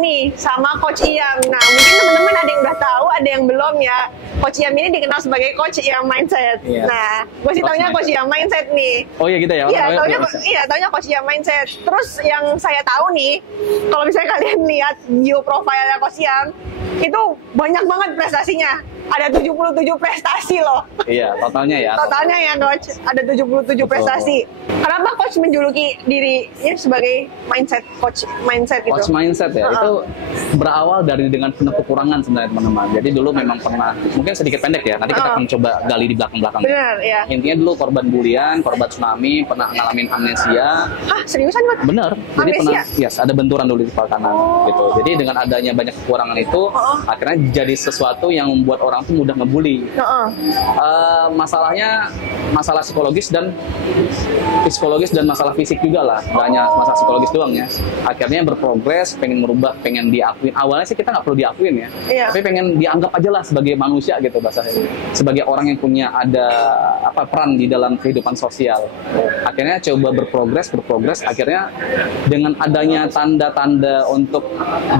nih sama Coach Iyam. Nah, mungkin teman-teman ada yang udah tahu, ada yang belum ya. Coach Iyam ini dikenal sebagai Coach Iyam Mindset. Iya. Nah, gue sih taunya Coach Iyam Mindset nih. Oh iya gitu ya? Iya, taunya Coach Iyam Mindset. Terus yang saya tahu nih, kalau misalnya kalian lihat bio profile Coach Iyam, itu banyak banget prestasinya. Ada 77 prestasi loh. Iya, totalnya ya. Totalnya ya Coach, ada 77 prestasi. Kenapa Coach menjuluki dirinya sebagai Coach Mindset gitu? Coach Mindset ya, itu berawal dari dengan penuh kekurangan sebenarnya teman-teman. Jadi dulu memang pernah, mungkin sedikit pendek ya, nanti kita akan coba gali di belakang-belakang. Benar, ya. Intinya dulu korban bulian, korban tsunami, pernah ngalamin amnesia. Hah, seriusan Mas? Bener, jadi pernah, yes, ada benturan dulu di kepala kanan gitu. Jadi dengan adanya banyak kekurangan itu, akhirnya jadi sesuatu yang membuat orang tuh mudah ngebully. Masalahnya masalah psikologis dan masalah fisik juga lah, nggak hanya masalah psikologis doang ya. Akhirnya berprogres, pengen merubah, pengen diakuin. Awalnya sih kita nggak perlu diakuin ya, tapi pengen dianggap aja lah sebagai manusia gitu bahasanya, sebagai orang yang punya ada peran di dalam kehidupan sosial. Akhirnya coba berprogres, akhirnya dengan adanya tanda-tanda untuk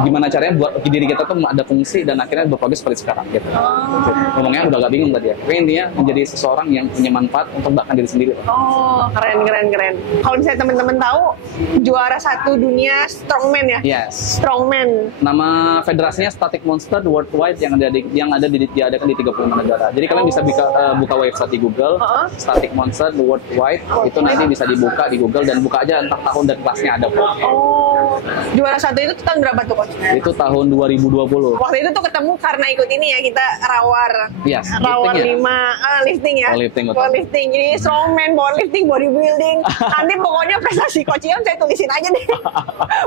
gimana caranya buat diri kita tuh ada fungsi, dan akhirnya berprogres seperti sekarang gitu. Ngomongnya udah gak bingung tadi ya. Tapi intinya menjadi seseorang yang punya manfaat untuk bahkan diri sendiri. Oh, keren. Kalau misalnya teman-teman tahu, juara 1 dunia strongman ya? Yes. Strongman. Nama federasinya Static Monster Worldwide yang diadakan di 35 negara. Jadi kalian bisa buka website di Google, Static Monster Worldwide, itu nanti bisa dibuka di Google, dan buka aja entah tahun dan kelasnya ada kok. Oh, juara 1 itu tahun berapa tuh Coach? Itu tahun 2020. Waktu itu tuh ketemu karena ikut ini ya, kita rawar. Yes, rawar lifting 5 lifting ya. Powerlifting. Jadi strongman, powerlifting, bodybuilding. Nanti pokoknya prestasi Coach Iyam saya tulisin aja deh.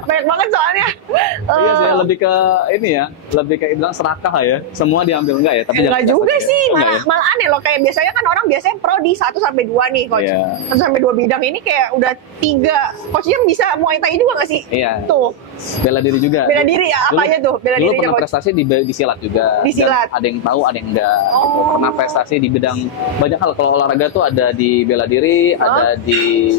Banyak banget soalnya. Iya sih, lebih ke ini ya, lebih kayak bilang serakah ya. Semua diambil enggak ya? Tapi enggak juga sih, ya? malah aneh loh, kayak biasanya kan orang biasanya pro di 1 sampai 2 nih Coach. 1 sampai 2 bidang, ini kayak udah 3. Coach Iyam bisa Muay Thai juga nggak sih? Iya. Tuh. Bela diri juga. Bela diri ya, apa aja tuh? Bela diri pernah prestasi di silat juga. Di silat. Ada yang tahu, ada yang enggak. Gitu. Pernah prestasi di bidang banyak hal. Kalau olahraga tuh ada di bela diri, ada di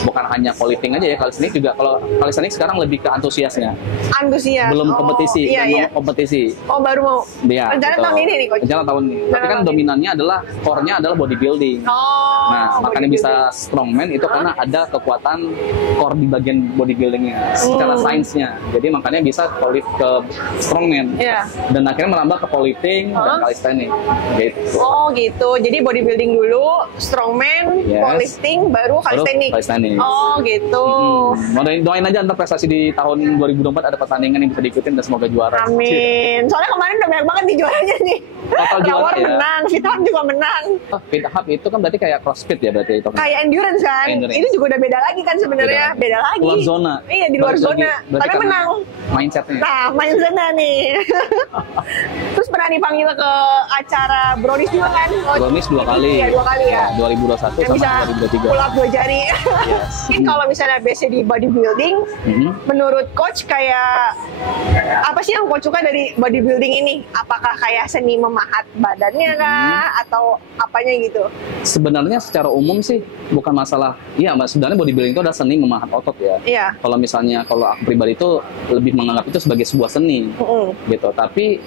bukan hanya powerlifting aja ya, calisthenics juga. Kalau calisthenics sekarang lebih ke antusiasnya. Antusias. Belum kompetisi, Iya. kompetisi. Oh, baru mau. Iya. Rencana gitu. tahun ini nih Coach. Rencana tahun ini. Tapi kan dominannya adalah core-nya adalah bodybuilding. Nah, makanya bisa strongman itu karena ada kekuatan core di bagian bodybuildingnya secara sainsnya. Jadi makanya bisa ke strongman. Dan akhirnya merambah ke powerlifting dan calisthenics. Gitu. Oh gitu. Jadi bodybuilding dulu, strongman, powerlifting, baru calisthenics. Oh gitu. Doain aja ntar prestasi di tahun 2024 ada pertandingan yang bisa diikutin dan semoga juara. Amin. Soalnya kemarin udah banyak banget nih juaranya nih. Total juara ya. Menang, Fit Hub juga menang. Fit Hub itu kan berarti kayak CrossFit ya berarti itu. Kayak endurance kan. Itu juga udah beda lagi kan sebenarnya. Beda lagi. Luar zona. Iya, di luar zona. Tapi menang. Mindsetnya. Nah, mindsetnya nih. Terus pernah dipanggil ke acara Brownies juga kan? Brownies 2 kali. Iya, 2 kali ya. 2021 yang sama 2023. Pull up 2 jari. Mungkin kalau misalnya base di bodybuilding, menurut coach kayak apa sih yang coach suka dari bodybuilding ini? Apakah kayak seni memahat badannya kah? Atau apanya gitu? Sebenarnya secara umum sih bukan masalah. Iya, sebenarnya bodybuilding itu adalah seni memahat otot ya. Iya. Kalau misalnya kalau aku pribadi itu lebih menganggap itu sebagai sebuah seni, gitu. Tapi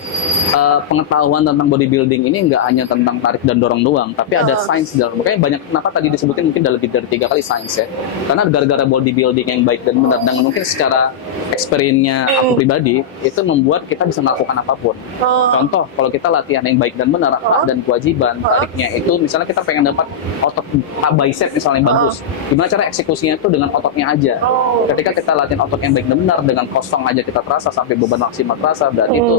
pengetahuan tentang bodybuilding ini nggak hanya tentang tarik dan dorong doang, tapi ada sains dalam. Makanya banyak kenapa tadi disebutin mungkin lebih dari 3 kali sains ya. Karena gara-gara bodybuilding yang baik dan benar, dan mungkin secara experience-nya aku pribadi itu membuat kita bisa melakukan apapun. Contoh, kalau kita latihan yang baik dan benar, hak dan kewajiban, tariknya itu misalnya kita pengen dapat otot bicep misalnya bagus, gimana cara eksekusinya itu dengan ototnya aja. Ketika kita latihan otot yang baik dan benar, dengan kosong aja kita terasa sampai beban maksimal terasa, berarti itu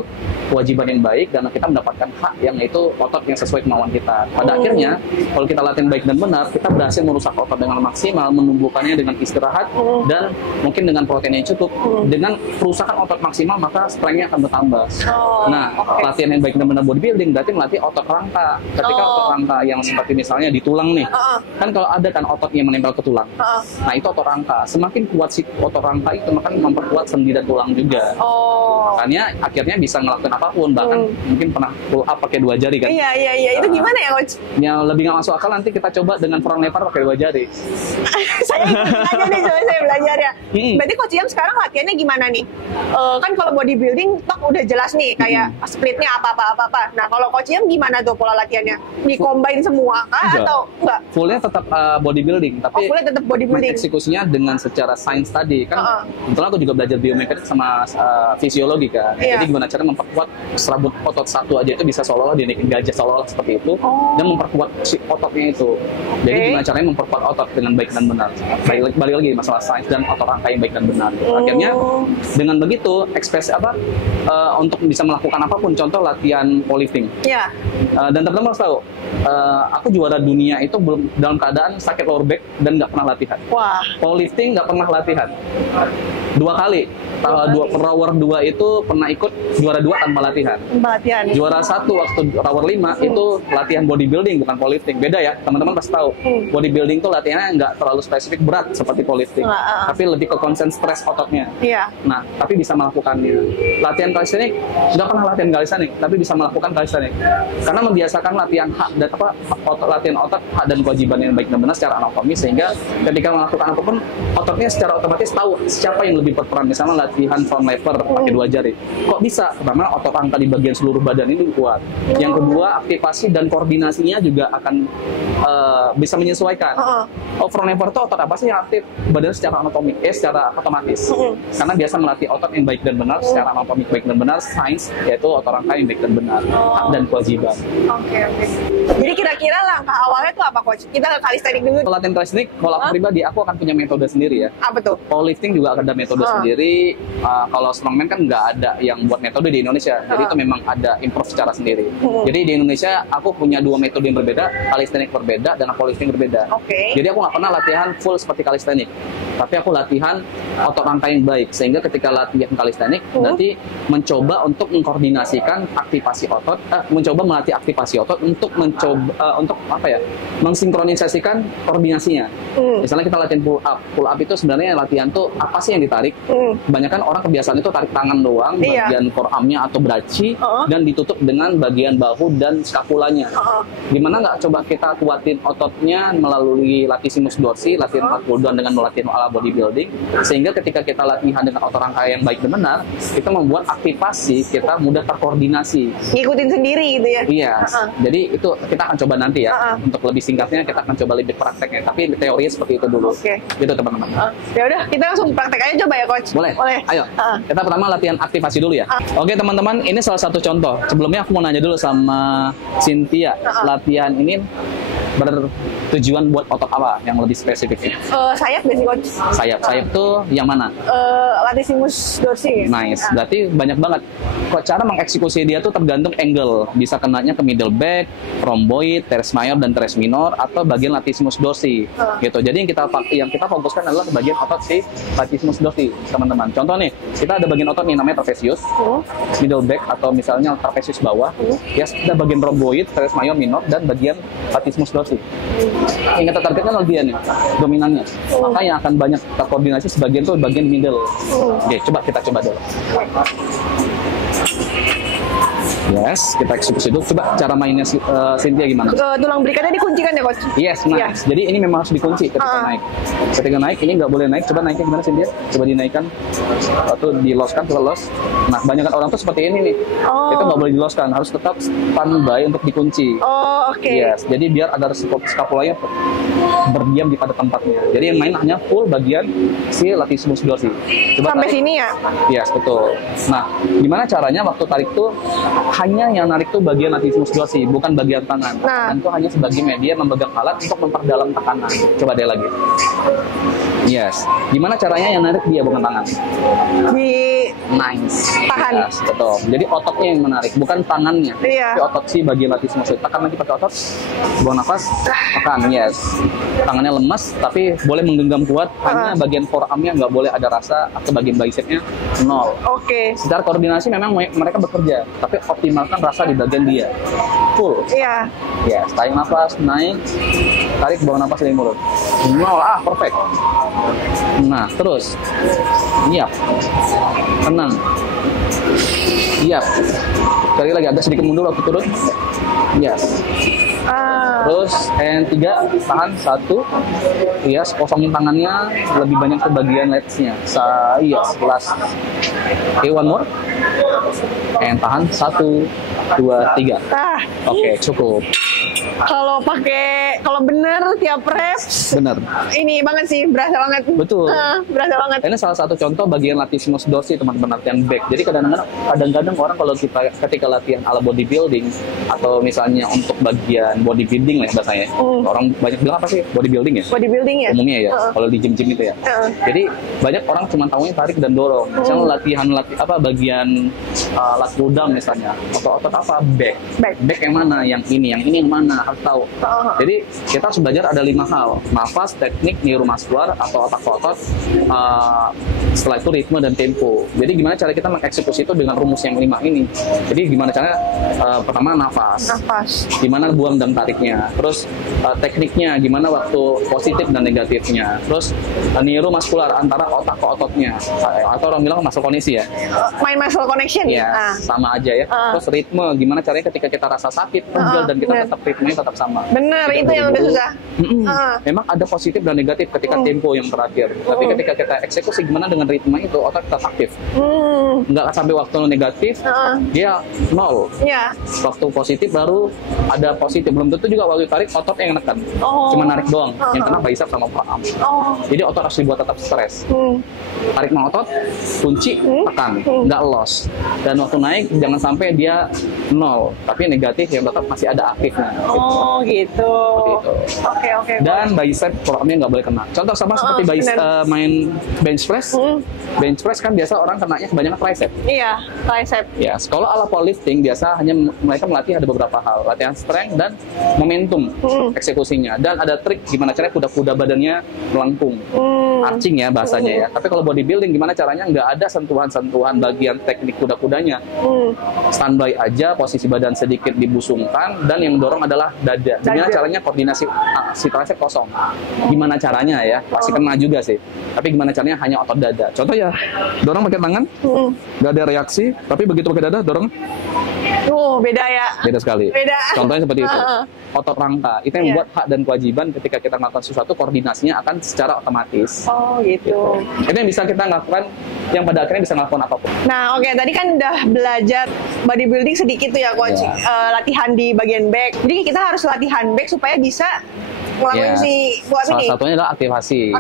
kewajiban yang baik dan kita mendapatkan hak yang itu otot yang sesuai kemauan kita. Pada akhirnya kalau kita latihan baik dan benar, kita berhasil merusak otot dengan maksimal, menumbuhkannya dengan istirahat dan mungkin dengan protein yang cukup. Dengan perusakan otot maksimal maka strength-nya akan bertambah. Nah, latihan yang baik dan benar bodybuilding berarti melatih otot rangka. Ketika otot rangka yang seperti misalnya di tulang nih, kan kalau ada kan otot yang menempel ke tulang. Nah, itu otot rangka. Semakin kuat si otot rangka itu makan memperkuat sendi dan tulang juga. Makanya akhirnya bisa ngelakuin apapun, bahkan mungkin pernah pull up pakai 2 jari kan. Iya. Itu gimana ya, Coach? Yang lebih nggak masuk akal nanti kita coba dengan front lever pakai 2 jari. Saya ikut aja deh, coba saya belajar ya. Berarti Coach Iam sekarang latihannya gimana nih? Kan kalau bodybuilding udah jelas nih kayak splitnya apa. Nah kalau Coach Iam gimana tuh pola latihannya? Di-combine semua kah atau enggak? Fullnya tetap bodybuilding, tapi fullnya tetap bodybuilding. Eksekusinya dengan secara sains tadi kan. Kebetulan aku juga belajar biomekanik sama fisiologi kan. Jadi gimana cara memperkuat serabut otot satu aja itu bisa seolah-olah dinaikin gajah seolah-olah seperti itu, dan memperkuat si ototnya itu. Jadi gimana caranya memperkuat otot dengan baik dan benar. Balik lagi masalah sains dan otot rangka yang baik dan benar. Akhirnya dengan begitu ekspresi untuk bisa melakukan apapun, contoh latihan powerlifting. Dan teman-teman harus tahu, aku juara dunia itu belum dalam keadaan sakit lower back dan nggak pernah latihan. Powerlifting nggak pernah latihan. 2 kali. Rower 2 itu pernah ikut juara 2 tanpa latihan. Juara 1 waktu rower 5 itu latihan bodybuilding bukan powerlifting. Beda ya, teman-teman pasti tahu. Bodybuilding tuh latihannya nggak terlalu spesifik berat seperti powerlifting, tapi lebih ke konsen stres ototnya. Nah, tapi bisa melakukannya. Latihan calisthenics nggak pernah latihan calisthenics, tapi bisa melakukan calisthenics. Karena membiasakan latihan hak dan latihan otot, hak dan kewajiban yang baik dan benar secara anatomi, sehingga ketika melakukan apapun ototnya secara otomatis tahu siapa yang lebih berperan. Misalnya latihan front lever pakai 2 jari, kok bisa? Pertama, otot rangka di bagian seluruh badan ini kuat. Yang kedua, aktivasi dan koordinasinya juga akan bisa menyesuaikan. Front lever itu otot apa sih yang aktif badan secara anatomik, secara otomatis? Karena biasa melatih otot yang baik dan benar secara anatomik baik dan benar, sains, yaitu otot rangka yang baik dan benar, hak dan kewajiban. Jadi kira-kira langkah awalnya tuh apa, Coach? Kita ke calisthenics dulu. Latihan calisthenics, kalau aku pribadi, aku akan punya metode sendiri ya. Apa tuh? Powerlifting juga ada metode sendiri. Kalau strongman kan nggak ada yang buat metode di Indonesia. Jadi itu memang ada improve secara sendiri. Jadi di Indonesia aku punya 2 metode yang berbeda, calisthenics berbeda dan powerlifting berbeda. Jadi aku nggak pernah latihan full seperti calisthenics, tapi aku latihan otot rangka yang baik, sehingga ketika latihan calisthenics nanti mencoba untuk mengkoordinasikan aktivasi otot, mencoba melatih aktivasi otot untuk mensinkronisasikan koordinasinya. Misalnya kita latihan pull up itu sebenarnya latihan tuh apa sih yang ditarik? Kebanyakan orang kebiasaan itu tarik tangan doang, bagian forearmnya atau braci, dan ditutup dengan bagian bahu dan skapulanya. Gimana nggak coba kita kuatin ototnya melalui latissimus dorsi, latihan 40 dengan latihan ala bodybuilding, sehingga ketika kita latihan dengan otot rangka yang baik dan benar, kita membuat aktivasi kita mudah terkoordinasi. Ngikutin sendiri gitu ya? Iya. Jadi itu kita akan coba nanti ya. Untuk lebih singkatnya kita akan coba lebih prakteknya, tapi teorinya seperti itu dulu. Gitu teman-teman. Ya udah, kita langsung praktek aja coba ya, Coach. Boleh. Ayo. Kita pertama latihan aktivasi dulu ya. Oke teman-teman, ini salah satu contoh. Sebelumnya aku mau nanya dulu sama Cynthia, latihan ini bertujuan buat otot apa yang lebih spesifiknya? Sayap nggak sih, Coach? Sayap tuh yang mana? Latissimus dorsi. Nice, berarti banyak banget. Kok cara mengeksekusi dia tuh tergantung angle. Bisa kenanya ke middle back, rhomboid, teres mayor dan teres minor, atau bagian latissimus dorsi. Gitu. Jadi yang kita fokuskan adalah ke bagian otot si latissimus dorsi, teman-teman. Contoh nih, kita ada bagian otot nih namanya trapezius, middle back atau misalnya trapezius bawah. Ya, ada bagian rhomboid, teres mayor minor, dan bagian latissimus dorsi. Yang kita targetkan bagian dominannya. Maka yang akan banyak terkoordinasi sebagian tuh bagian middle. Oke, kita coba dulu. Yes, kita eksekusi dulu. Coba cara mainnya Cynthia gimana? Tulang berikatnya dikuncikan ya, Coach? Yes, nice. Jadi ini memang harus dikunci ketika naik. Ketika naik, ini nggak boleh naik. Coba naiknya gimana, Cynthia? Coba dinaikkan. Atau di-loss-kan, coba loss. Nah, banyak orang tuh seperti ini nih. Itu nggak boleh di-loss-kan. Harus tetap standby untuk dikunci. Yes, jadi biar ada skapulanya berdiam di pada tempatnya. Jadi yang main hanya full bagian si latissimus dorsi. Coba sampai tarik. Sini ya? Yes, betul. Nah, gimana caranya waktu tarik tuh hanya yang narik tuh bagian latissimus dorsi, bukan bagian tangan. Tangan itu hanya sebagai media memegang alat untuk memperdalam tekanan. Coba deh lagi. Yes. Gimana caranya yang narik dia, bukan tangan? Nice. Tahan. Yes, betul. Jadi ototnya yang menarik, bukan tangannya. Tapi otot si bagian latissimus. Tekan lagi pakai otot. Buang nafas. Tekan. Yes. Tangannya lemas, tapi boleh menggenggam kuat. Hanya bagian forearmnya nggak boleh ada rasa, atau bagian bicepnya 0. Secara koordinasi memang mereka bekerja, tapi optimalkan rasa di bagian dia. Full. Yes. Tarik nafas, naik. Tarik, buang nafas dari mulut. 0. Perfect. Nah, terus. Tenang. Iya. Sekali lagi agak sedikit mundur waktu turun. Yes. Terus and 3, tahan 1. Yes, kosongin tangannya, lebih banyak ke bagian legs-nya. Yes, last. Okay, one more. And tahan 1, 2, 3. Oke, cukup. Kalau bener tiap reps Bener. ini banget sih, berasa banget. Betul. Berasa banget. Ini salah satu contoh bagian latissimus dorsi teman-teman, latihan back. Jadi kadang-kadang orang kalau ketika latihan ala bodybuilding atau misalnya untuk bagian bodybuilding lah ya bahasanya. Orang banyak bilang apa sih bodybuilding ya? Bodybuilding ya. Umumnya ya. Kalau di gym-gym itu ya. Jadi banyak orang cuma tahunya tarik dan dorong. Misalnya latihan bagian lat ludam misalnya atau otot apa back. Back yang mana? Yang ini yang mana? Harus tahu. Jadi kita harus belajar ada 5 hal: nafas, teknik, neuromuskular atau otot-otot. Setelah itu ritme dan tempo. Jadi gimana cara kita mengeksekusi itu dengan rumus yang 5 ini. Jadi gimana caranya? Pertama nafas. Gimana buang dan tariknya. Terus tekniknya gimana waktu positif dan negatifnya. Terus neuromuskular antara otak ke ototnya. Atau orang bilang muscle connection ya. Main muscle connection ya. Sama aja ya. Terus ritme gimana caranya ketika kita rasa sakit, pegel dan kita tetap ritmenya tetap sama. Bener, itu yang udah susah. Memang ada positif dan negatif ketika tempo yang terakhir. Tapi ketika kita eksekusi gimana dengan ritme itu, otak tetap aktif. Nggak sampai waktu negatif, dia 0. Waktu positif baru ada positif. Belum tentu juga waktu tarik otot yang nekan. Cuma narik doang. Yang kena bicep sama forearm. Jadi otot harus dibuat tetap stres. Tarik otot, kunci, tekan. Nggak loss. Dan waktu naik jangan sampai dia 0. Tapi negatif yang tetap masih ada aktifnya. Gitu. Oke. Dan bicep forearmnya nggak boleh kena. Contoh sama seperti main bench press. Bench press kan biasa orang kenanya kebanyakan tricep. Iya, tricep. Ya, kalau ala powerlifting biasa hanya mereka melatih ada beberapa hal, latihan strength dan momentum eksekusinya. Dan ada trik gimana caranya kuda-kuda badannya melengkung. Arching ya bahasanya ya. Tapi kalau bodybuilding gimana caranya nggak ada sentuhan-sentuhan bagian teknik kuda-kudanya. Standby aja, posisi badan sedikit dibusungkan dan yang dorong adalah dada. Gimana caranya koordinasi si tricep kosong. Gimana caranya ya? Pasti kena juga sih. Tapi gimana caranya hanya otot dada. Contoh ya, dorong pakai tangan, nggak ada reaksi, tapi begitu pakai dada dorong. Beda ya. Beda sekali. Beda. Contohnya seperti itu. Otot rangka itu yang membuat hak dan kewajiban ketika kita melakukan sesuatu, koordinasinya akan secara otomatis. Gitu. Itu yang bisa kita lakukan, yang pada akhirnya bisa melakukan apapun. Nah, tadi kan udah belajar bodybuilding sedikit tuh ya, coach. Latihan di bagian back. Jadi kita harus latihan back supaya bisa ngelakuin salah satunya adalah aktivasi.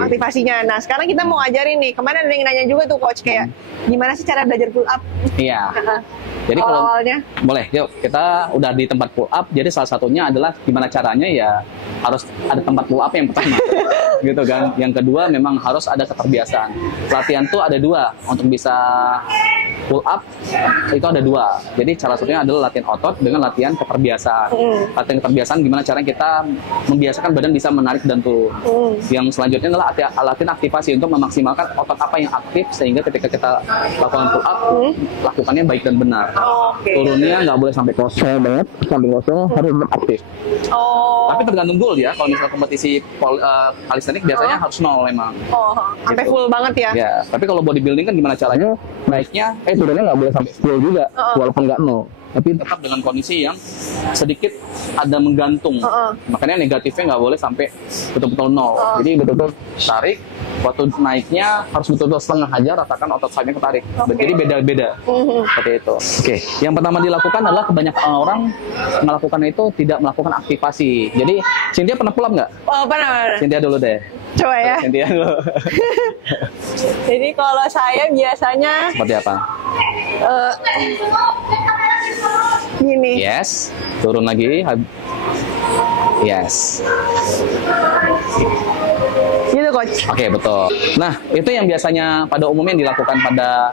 Aktivasinya. Nah, sekarang kita mau ajarin nih. Kemarin ada yang nanya juga tuh, coach, kayak gimana sih cara belajar pull up? Iya. Jadi kalau awalnya boleh, yuk kita udah di tempat pull up. Jadi salah satunya adalah gimana caranya ya harus ada tempat pull up yang pertama, gitu kan. Yang kedua memang harus ada keterbiasaan. Latihan tuh ada 2 untuk bisa pull up itu ada 2. Jadi salah satunya adalah latihan otot dengan latihan keterbiasaan. Latihan keterbiasaan gimana caranya kita membiasakan badan bisa menarik dan turun. Yang selanjutnya adalah latihan aktivasi untuk memaksimalkan otot apa yang aktif sehingga ketika kita lakukan pull up lakukannya baik dan benar. Turunnya nggak boleh sampai kosong banget, sampai kosong harus aktif. Tapi tergantung goal ya. Kalau misalnya kompetisi calisthenics biasanya harus 0 memang. Sampai full banget ya. Ya, tapi kalau bodybuilding kan gimana caranya? Naiknya turunnya nggak boleh sampai full juga, walaupun nggak 0. Tapi tetap dengan kondisi yang sedikit ada menggantung. Makanya negatifnya nggak boleh sampai betul-betul 0. Jadi betul-betul tarik. Waktu naiknya harus betul-betul setengah aja, rasakan otot sayapnya ketarik. Jadi beda-beda. Seperti itu. Yang pertama dilakukan adalah kebanyakan orang melakukan itu tidak melakukan aktivasi. Jadi Cynthia pernah pull up nggak? Pernah. Cynthia dulu deh. Coba ya. Cynthia dulu. Jadi kalau saya biasanya seperti apa? Gini. Yes. Turun lagi. Yes. Gitu, coach. Oke, betul. Nah, itu yang biasanya pada umumnya dilakukan pada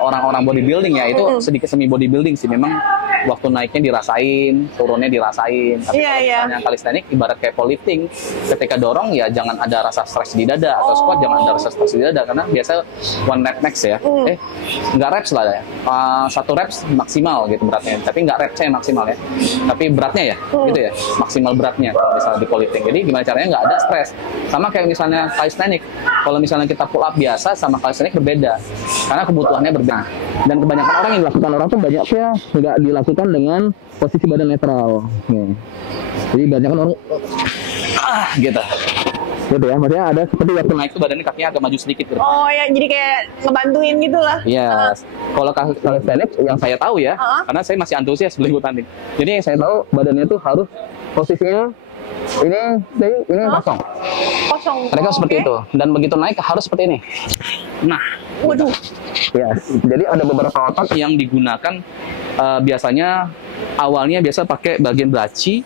orang-orang bodybuilding ya, itu sedikit semi bodybuilding sih. Memang waktu naiknya dirasain, turunnya dirasain. Tapi kalau misalnya calisthenics ibarat kayak powerlifting, ketika dorong ya jangan ada rasa stres di dada, atau squat jangan ada rasa stres di dada, karena biasa one rep max ya. Nggak reps lah ya. 1 reps maksimal gitu beratnya, tapi nggak repsnya maksimal ya. Tapi beratnya ya, gitu ya, maksimal beratnya misalnya di powerlifting. Jadi gimana caranya nggak ada stres. Sama kayak misalnya calisthenics. Kalau misalnya kita pull up biasa sama calisthenics berbeda, karena kebutuhannya berbeda. Dan kebanyakan orang yang dilakukan orang tuh banyaknya nggak dilakukan dengan posisi badan netral. Jadi banyak orang gitu. Gitu ya, maksudnya ada seperti waktu naik tuh badannya kakinya agak maju sedikit gitu. Oh ya, jadi kayak ngebantuin gitu lah. Iya. Kalau calisthenics yang saya tahu ya, karena saya masih antusias sebelum ikut tanding. Jadi yang saya tahu badannya tuh harus posisinya ini kosong. Kosong. Mereka seperti itu. Dan begitu naik harus seperti ini. Nah, waduh. Ya, jadi ada beberapa otot yang digunakan biasanya awalnya biasa pakai bagian braci,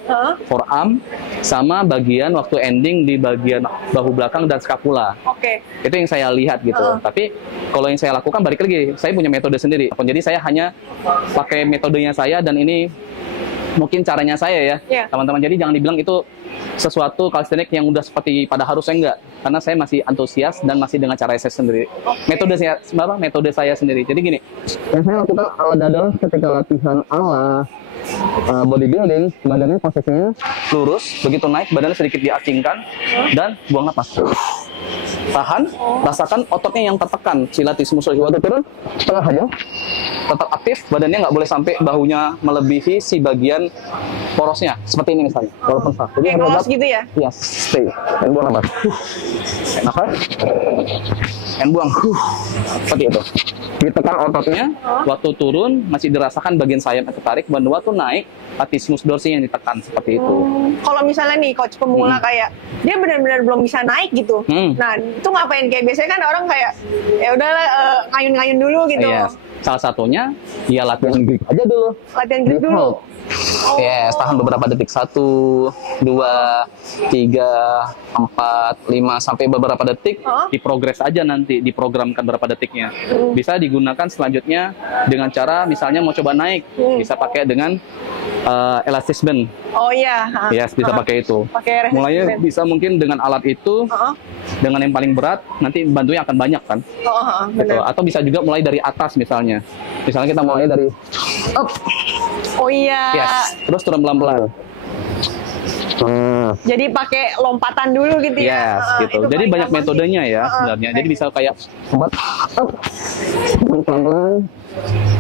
forearm, sama bagian waktu ending di bagian bahu belakang dan scapula. Itu yang saya lihat gitu. Tapi kalau yang saya lakukan balik lagi, saya punya metode sendiri. Jadi saya hanya pakai metodenya saya dan ini mungkin caranya saya ya, teman-teman. Jadi jangan dibilang itu sesuatu calisthenics yang udah seperti pada harusnya, enggak, karena saya masih antusias dan masih dengan cara saya sendiri. Metode saya sendiri. Jadi gini, yang saya lakukan adalah ketika latihan ala bodybuilding, badannya posisinya lurus, begitu naik badannya sedikit diacingkan dan buang napas. Tahan, rasakan ototnya yang tertekan, silatis muscle waktu turun, tengah aja, tetap aktif, badannya nggak boleh sampai bahunya melebihi si bagian porosnya, seperti ini misalnya, walaupun sah. Jadi harus gitu ya? Yes, stay, dan buang nafas. Nafas, dan buang, seperti itu. Ditekan ototnya, waktu turun masih dirasakan bagian sayap tertarik, dan waktu naik, latissimus dorsi yang ditekan seperti itu. Kalau misalnya nih coach pemula kayak dia benar-benar belum bisa naik gitu, nah itu ngapain? Kayak biasanya kan orang kayak ya udahlah ngayun-ngayun dulu gitu. Salah satunya ya latihan grip aja dulu. Latihan grip dulu. Yes, tahan beberapa detik. 1, 2, 3, 4, 5 sampai beberapa detik. Diprogres aja nanti, diprogramkan berapa detiknya. Bisa digunakan selanjutnya dengan cara misalnya mau coba naik, bisa pakai dengan elastis band. Oh iya. Yes, bisa pakai itu. Mulainya bisa mungkin dengan alat itu, dengan yang paling berat, nanti bantunya akan banyak kan. Gitu. Atau bisa juga mulai dari atas misalnya. Misalnya kita mulai dari up. Oh iya. Yes, terus turun pelan-pelan. Jadi pakai lompatan dulu gitu ya. Gitu. Jadi banyak metodenya ya sebenarnya. Jadi bisa kayak pelan-pelan.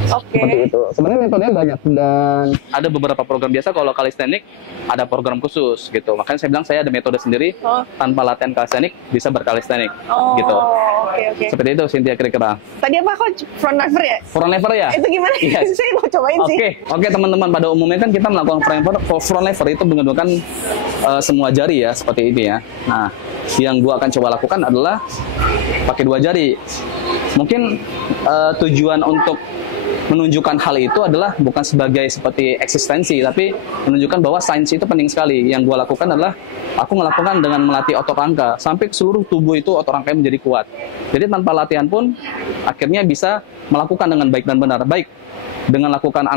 Seperti itu. Sebenarnya metodenya banyak dan ada beberapa program biasa. Kalau calisthenics ada program khusus gitu. Makanya saya bilang saya ada metode sendiri. Tanpa latihan calisthenics bisa bercalisthenics gitu. Seperti itu Cynthia kira-kira. Tadi apa coach? Front lever ya? Front lever ya? Itu gimana? Saya mau cobain sih. Oke, teman-teman, pada umumnya kan kita melakukan front lever itu menggunakan semua jari ya, seperti ini ya. Nah, yang gua akan coba lakukan adalah pakai 2 jari. Mungkin tujuan untuk menunjukkan hal itu adalah bukan sebagai seperti eksistensi, tapi menunjukkan bahwa sains itu penting sekali. Yang gue lakukan adalah aku melakukan dengan melatih otot rangka sampai seluruh tubuh itu otot rangkanya menjadi kuat. Jadi tanpa latihan pun akhirnya bisa melakukan dengan baik dan benar. Baik dengan lakukan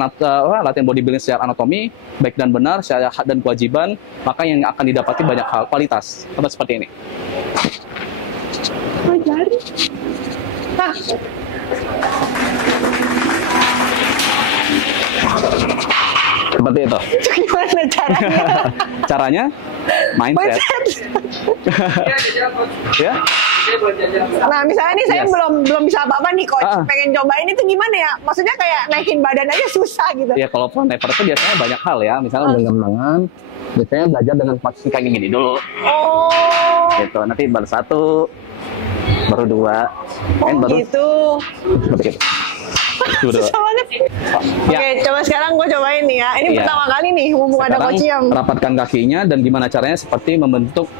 latihan bodybuilding secara anatomi baik dan benar, secara hak dan kewajiban, maka yang akan didapati banyak hal kualitas. Seperti ini. Jari. Nah. Seperti itu. Itu gimana caranya? Caranya mindset. Ya. Nah, misalnya nih saya belum bisa apa-apa nih coach, pengen cobain itu gimana ya? Maksudnya kayak naikin badan aja susah gitu. Ya kalau front lever itu biasanya banyak hal ya. Misalnya dengan tangan, biasanya belajar dengan posisi kayak gini dulu. Gitu. Nanti baru 1, baru 2, baru gitu. Seperti itu. Susah banget. Oke, coba sekarang gue cobain nih ya. Ini pertama kali nih, mumpung ada coach yang rapatkan kakinya dan gimana caranya seperti membentuk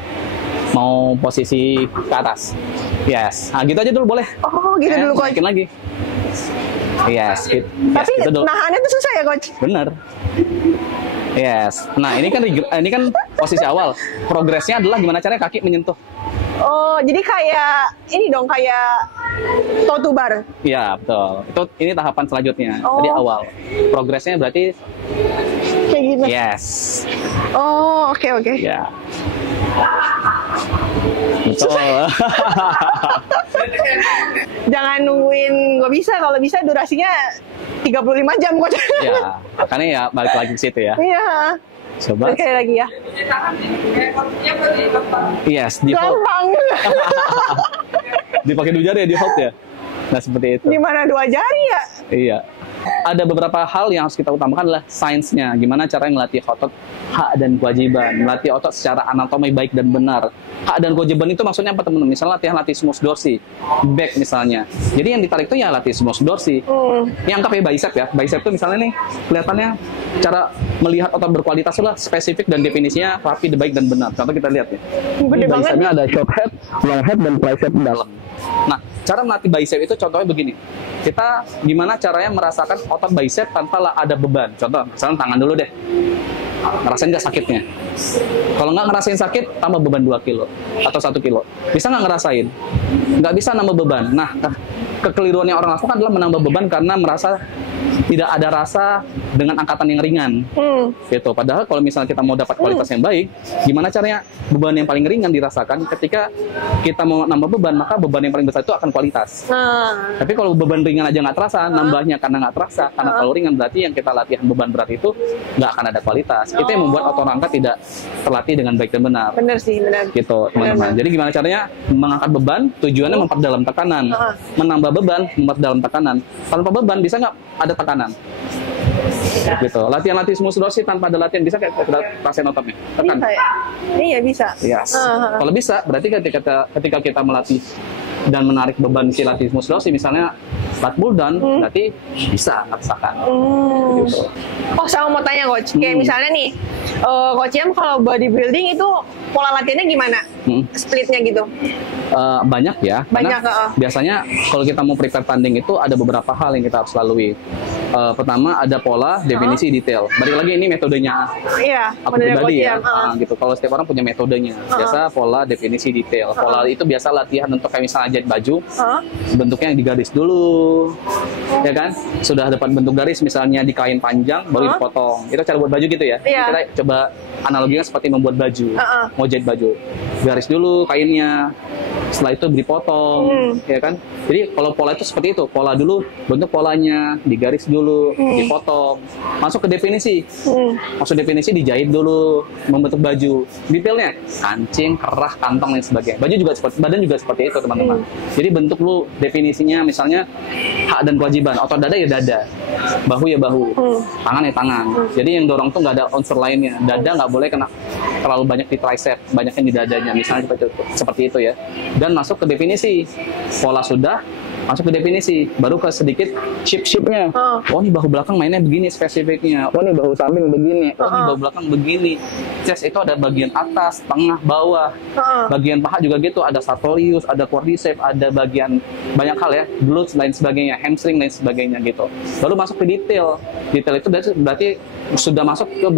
mau posisi ke atas. Yes. Nah, gitu aja dulu boleh. Gitu dulu coach. Mungkin lagi. Yes. Tapi gitu nahannya tuh susah ya coach? Bener. Yes. Nah, ini kan posisi awal. Progresnya adalah gimana caranya kaki menyentuh Oh, jadi kayak ini dong, kayak totu bar. Iya, betul. Ini tahapan selanjutnya. Oh. Tadi awal. Progresnya berarti Kayak gini. yes. Oh, oke. Ya. Betul. Jangan nungguin, nggak bisa. Kalau bisa durasinya 35 jam kok. Ya, makanya ya balik lagi ke situ ya. Iya. Coba. Sekali lagi ya. Yes, di hold. Gampang. Dipakai 2 jari ya, di hold ya. Nah, seperti itu. Di mana 2 jari ya? Iya. Ada beberapa hal yang harus kita utamakan adalah sainsnya. Gimana cara melatih otot hak dan kewajiban. Melatih otot secara anatomi baik dan benar. Hak dan kewajiban itu maksudnya apa, teman-teman? Misalnya latihan latissimus dorsi, back misalnya. Jadi yang ditarik itu ya latissimus dorsi. Yang anggap ya bicep ya. Bicep itu misalnya nih, kelihatannya cara melihat otot berkualitas adalah spesifik dan definisinya rapi, baik dan benar. Contoh kita lihat ya. Gede Ini banget. bicepnya ada short head, long head, dan tricep dalam. Nah, cara melatih bicep itu contohnya begini. Kita gimana caranya merasakan otot bicep tanpa ada beban. Contoh, misalnya tangan dulu deh. Ngerasain nggak sakitnya? Kalau nggak ngerasain sakit, tambah beban 2 kilo atau 1 kilo. Bisa nggak ngerasain? Nggak bisa nambah beban. Nah, kekeliruan yang orang lakukan adalah menambah beban karena merasa tidak ada rasa dengan angkatan yang ringan. Gitu. Padahal kalau misalnya kita mau dapat kualitas yang baik, gimana caranya beban yang paling ringan dirasakan? Ketika kita mau nambah beban, maka beban yang paling besar itu akan kualitas. Tapi kalau beban ringan aja nggak terasa, nambahnya karena nggak terasa, karena kalau ringan berarti yang kita latihan beban berat itu nggak akan ada kualitas. Itu yang membuat otot rangka tidak terlatih dengan baik dan benar. Bener sih, bener. Gitu, teman-teman. Jadi gimana caranya mengangkat beban? Tujuannya memperdalam tekanan. Menambah beban, memperdalam tekanan. Tanpa beban bisa nggak ada tekanan? Gitu. Latihan latissimus dorsi tanpa ada latihan bisa kayak kita rasain ototnya. Tekan. Bisa ya? Iya, bisa. Yes. Kalau bisa, berarti ketika kita melatih dan menarik beban si latissimus dorsi, misalnya lat pull down, berarti bisa rasakan. Gitu. Oh, sama mau tanya coach, kayak misalnya nih, coach Yam kalau bodybuilding itu pola latihannya gimana? Splitnya gitu? Banyak ya. Banyak. Biasanya kalau kita mau prepare tanding itu ada beberapa hal yang kita harus lalui. Pertama ada pola, definisi, detail. Balik lagi ini metodenya. Iya, Aku metode pribadi coach ya. Yam. Gitu. Kalau setiap orang punya metodenya. Biasa pola, definisi, detail. Pola itu biasa latihan untuk kayak misalnya jahit baju. Bentuknya yang digaris dulu. Ya kan? Sudah dapat bentuk garis misalnya di kain panjang baru dipotong. Itu cara buat baju gitu ya. Iya. Kita coba analoginya seperti membuat baju. Mau jahit baju. Garis dulu kainnya. Setelah itu dipotong, ya kan? Jadi kalau pola itu seperti itu, pola dulu, bentuk polanya, digaris dulu, dipotong, masuk ke definisi, masuk definisi dijahit dulu, membentuk baju, detailnya, kancing, kerah, kantong dan sebagainya. Baju juga seperti, badan juga seperti itu teman-teman. Jadi bentuk lu definisinya, misalnya hak dan kewajiban, otot dada ya dada, bahu ya bahu, tangan ya tangan. Jadi yang dorong tuh nggak ada unsur lainnya, dada nggak boleh kena terlalu banyak di tricep, banyaknya di dadanya, misalnya seperti itu ya. Dan masuk ke definisi, pola sudah, masuk ke definisi, baru ke sedikit shape-nya. Oh ini bahu belakang mainnya begini spesifiknya, oh ini bahu samping begini, oh ini bahu belakang begini. Chest itu ada bagian atas, tengah, bawah, bagian paha juga gitu, ada sartorius, ada quadriceps, ada bagian banyak hal ya, glutes lain sebagainya, hamstring lain sebagainya gitu. Baru masuk ke detail, detail itu berarti sudah masuk ke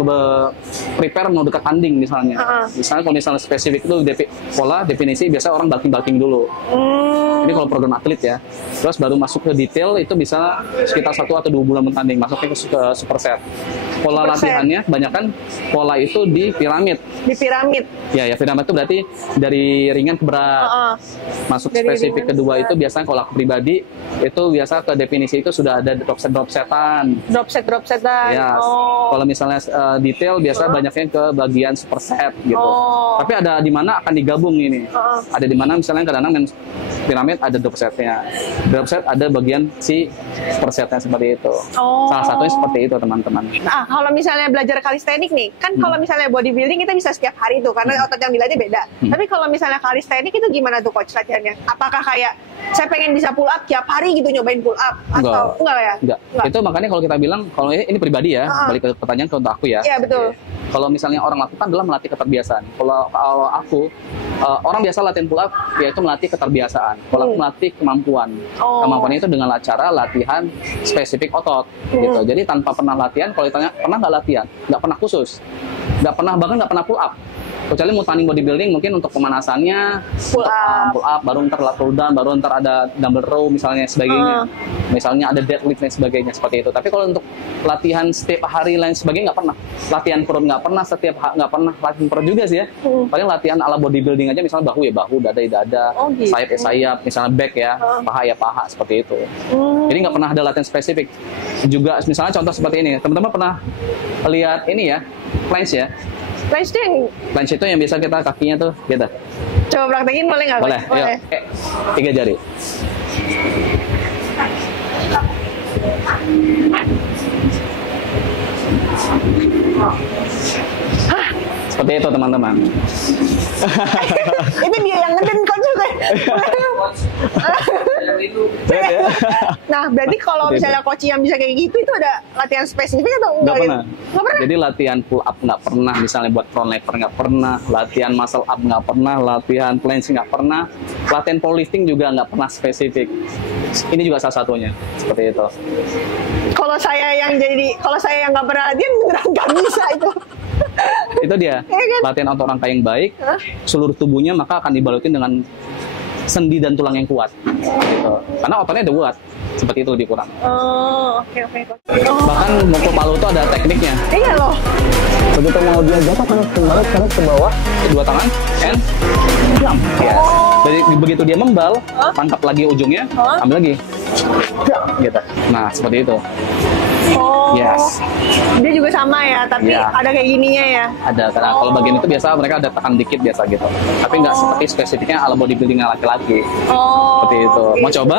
prepare mau dekat tanding misalnya. Misalnya kalau misalnya spesifik itu pola, definisi, biasa orang bulking dulu. Ini kalau program atlet ya. Terus baru masuk ke detail itu bisa sekitar 1 atau 2 bulan bertanding, masuknya ke superset. Pola latihannya kebanyakan pola itu di piramid. Di piramid. Ya piramid itu berarti dari ringan ke berat. Masuk dari spesifik kedua itu biasanya kalau aku pribadi itu biasa ke definisi itu sudah ada dropsetan. Dropsetan. Ya. Kalau misalnya detail biasa banyaknya ke bagian superset gitu. Tapi ada di mana akan digabung ini. Ada di mana misalnya kadang-kadang piramid ada dropsetnya. Dropset ada bagian si supersetnya seperti itu. Salah satunya seperti itu teman-teman. Nah, kalau misalnya belajar kalistenik nih, kan kalau misalnya bodybuilding kita bisa setiap hari tuh, karena otot yang dilatih beda. Tapi kalau misalnya kalistenik itu gimana tuh coach latihannya? Apakah kayak saya pengen bisa pull up tiap hari gitu, nyobain pull up? Atau enggak ya? Enggak. Itu makanya kalau kita bilang, kalau ini pribadi ya, balik ke pertanyaan ke untuk aku ya. Iya, betul. Kalau misalnya orang lakukan adalah melatih keterbiasaan. Kalau aku, orang biasa latihan pull up, yaitu melatih keterbiasaan. Kalau aku melatih kemampuan. Kemampuannya itu dengan cara latihan spesifik otot. Gitu. Jadi tanpa pernah latihan, kalau ditanya pernah nggak latihan? Nggak pernah khusus. Bahkan nggak pernah pull up. Kecuali mau tanding bodybuilding mungkin untuk pemanasannya, Pull up. baru ntar pull down, baru ntar ada dumbbell row misalnya sebagainya. Misalnya ada deadlift dan sebagainya seperti itu. Tapi kalau untuk latihan setiap hari lain sebagainya nggak pernah. Latihan perut nggak pernah, nggak pernah latihan perut juga sih ya. Paling latihan ala bodybuilding aja, misalnya bahu ya bahu, dada ya dada, gitu. sayap ya sayap, misalnya back ya, paha ya paha seperti itu. Jadi nggak pernah ada latihan spesifik. Juga misalnya contoh seperti ini, teman-teman pernah lihat ini ya, planche ya. Planche itu yang biasa kita kakinya tuh gitu. Coba praktekin boleh nggak? Boleh. Ayo. 3 jari. Seperti itu teman-teman. Itu dia yang ngeden coach juga. Nah, berarti kalau misalnya coach yang bisa kayak gitu, itu ada latihan spesifik atau enggak? Nggak pernah. Nggak pernah. Jadi latihan pull up nggak pernah, misalnya buat front lever nggak pernah, latihan muscle up nggak pernah, latihan planche nggak pernah, latihan powerlifting juga nggak pernah spesifik. Ini juga salah satunya seperti itu. Kalau saya yang nggak pernah latihan beneran nggak bisa itu. Itu dia latihan untuk rangka yang baik, seluruh tubuhnya maka akan dibalutin dengan sendi dan tulang yang kuat gitu. Karena ototnya udah kuat, seperti itu lebih kurang. Oke. Bahkan mukul palu itu ada tekniknya. Iya loh. Begitu mau dia jatuh tarik ke bawah, kedua tangan and jump. Yes. Jadi begitu dia membal, tangkap lagi ujungnya, ambil lagi. Gitu. Nah, seperti itu. Yes. Dia juga sama ya, tapi ada kayak gininya ya. Ada, karena kalau bagian itu biasa mereka ada tekan dikit biasa gitu. Tapi nggak seperti spesifiknya ala bodybuilding laki-laki. Seperti itu. Mau coba?